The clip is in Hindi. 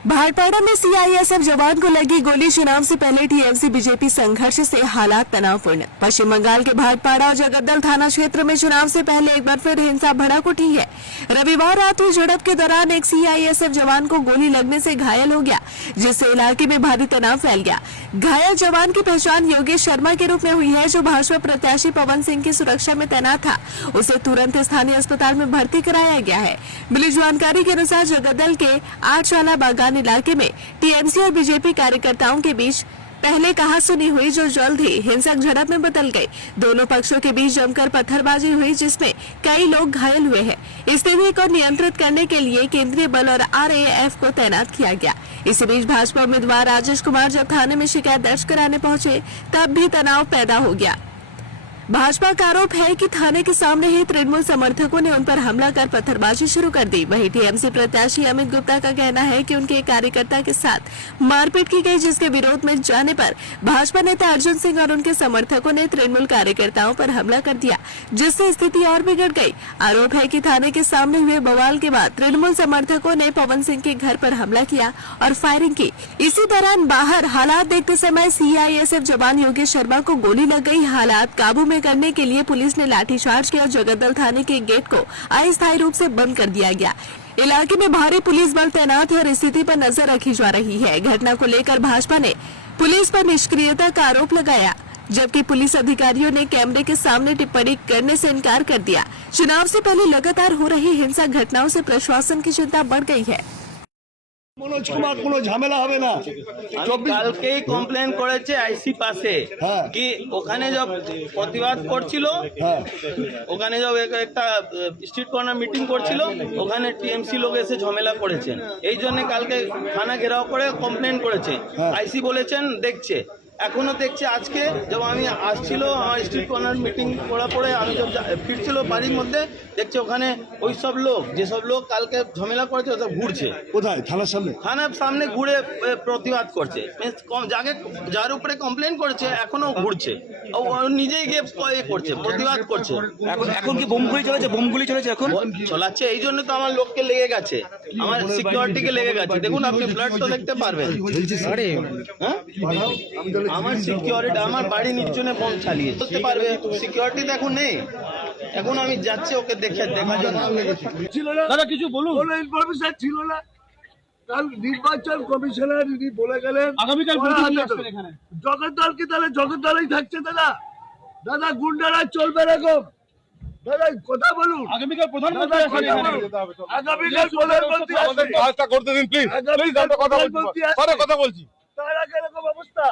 भाटपाड़ा में सीआईएसएफ जवान को लगी गोली। चुनाव से पहले टीएमसी बीजेपी संघर्ष से हालात तनावपूर्ण। पश्चिम बंगाल के भाटपाड़ा और जगद्दल थाना क्षेत्र में चुनाव से पहले एक बार फिर हिंसा भड़क उठी है। रविवार रात हुई झड़प के दौरान एक सीआईएसएफ जवान को गोली लगने से घायल हो गया, जिससे इलाके में भारी तनाव फैल गया। घायल जवान की पहचान योगेश शर्मा के रूप में हुई है, जो भाजपा प्रत्याशी पवन सिंह की सुरक्षा में तैनात था। उसे तुरंत स्थानीय अस्पताल में भर्ती कराया गया है। मिली जानकारी के अनुसार जगद्दल के आठशाला बागान इलाके में टीएमसी और बीजेपी कार्यकर्ताओं के बीच पहले कहासुनी हुई, जो जल्द ही हिंसक झड़प में बदल गई। दोनों पक्षों के बीच जमकर पत्थरबाजी हुई, जिसमें कई लोग घायल हुए हैं। स्थिति को नियंत्रित करने के लिए केंद्रीय बल और आरएएफ को तैनात किया गया। इसी बीच भाजपा उम्मीदवार राजेश कुमार जब थाने में शिकायत दर्ज कराने पहुंचे, तब भी तनाव पैदा हो गया। भाजपा का आरोप है कि थाने के सामने ही तृणमूल समर्थकों ने उन पर हमला कर पत्थरबाजी शुरू कर दी। वहीं टीएमसी प्रत्याशी अमित गुप्ता का कहना है कि उनके एक कार्यकर्ता के साथ मारपीट की गई, जिसके विरोध में जाने पर भाजपा नेता अर्जुन सिंह और उनके समर्थकों ने तृणमूल कार्यकर्ताओं पर हमला कर दिया, जिससे स्थिति और बिगड़ गई। आरोप है कि थाने के सामने हुए बवाल के बाद तृणमूल समर्थकों ने पवन सिंह के घर पर हमला किया और फायरिंग की। इसी दौरान बाहर हालात देखते समय सीआईएसएफ जवान योगेश शर्मा को गोली लग गई। हालात काबू में करने के लिए पुलिस ने लाठीचार्ज किया और जगद्दल थाने के गेट को अस्थायी रूप से बंद कर दिया गया। इलाके में भारी पुलिस बल तैनात है और स्थिति पर नजर रखी जा रही है। घटना को लेकर भाजपा ने पुलिस पर निष्क्रियता का आरोप लगाया, जबकि पुलिस अधिकारियों ने कैमरे के सामने टिप्पणी करने से इनकार कर दिया। चुनाव से पहले लगातार हो रही हिंसक घटनाओं से प्रशासन की चिंता बढ़ गई है। मनोज कुमार কোনো ঝামেলা হবে না। কালকেই কমপ্লেন করেছে আইসি পাশে কি ওখানে যখন প্রতিবাদ করছিল, ওখানে যখন একটা স্ট্রিট কর্নার মিটিং করছিল, ওখানে টিএমসি লোক এসে ঝামেলা করেছেন। এই জন্য কালকে থানা ঘেরাও করে কমপ্লেন করেছে। আইসি বলেছেন দেখছে, এখনো দেখছে। আজকে যখন আমি আসছিল আমার স্ট্রিট কর্নার মিটিং করার পরে আমি যখন ফিরছিল বাড়ির মধ্যে, দেখছি ওখানে ওই সব লোক, যেসব লোক কালকে ঝামেলা করেছে ওসব ঘুরছে। কোথায়? থানার সামনে? থানার সামনে ঘুরে প্রতিবাদ করছে। যাকে যার উপরে কমপ্লেন করেছে এখনো ঘুরছে, ও নিজেই গিয়ে করছে, প্রতিবাদ করছে। এখন কি বোমগুলি চলেছে? বোমগুলি চলেছে এখন চলাচ্ছে। এই জন্য তো আমার লোককে লেগে গেছে, আমার সিকিউরিটিকে লেগে গেছে। দেখুন আপনি ব্লাড তো দেখতে পারবেন। হ্যাঁ, আমার সিকিউরিটি আমার বাড়ির নিচনে বোম চালিয়ে বলতে পারবে। সিকিউরিটি তো এখন নেই, এখন আমি যাচ্ছি ওকে দেখা জন্য। ছিল না দাদা, কিছু বলুন। কোনো ইনফরমেশন ছিল না। কাল নির্বাচন কমিশনার ইনি বলে গেলেন আগামীকাল জগদ্দল কি তাহলে জগদ্দলই থাকছে দাদা? দাদা গুন্ডারা চলবে এরকম দাদা, কথা বলুন। আগামীকাল প্রধানমন্ত্রী আমাদের কাজটা করতে দিন প্লিজ। কথা বলছি, তার আগে এরকম অবস্থা।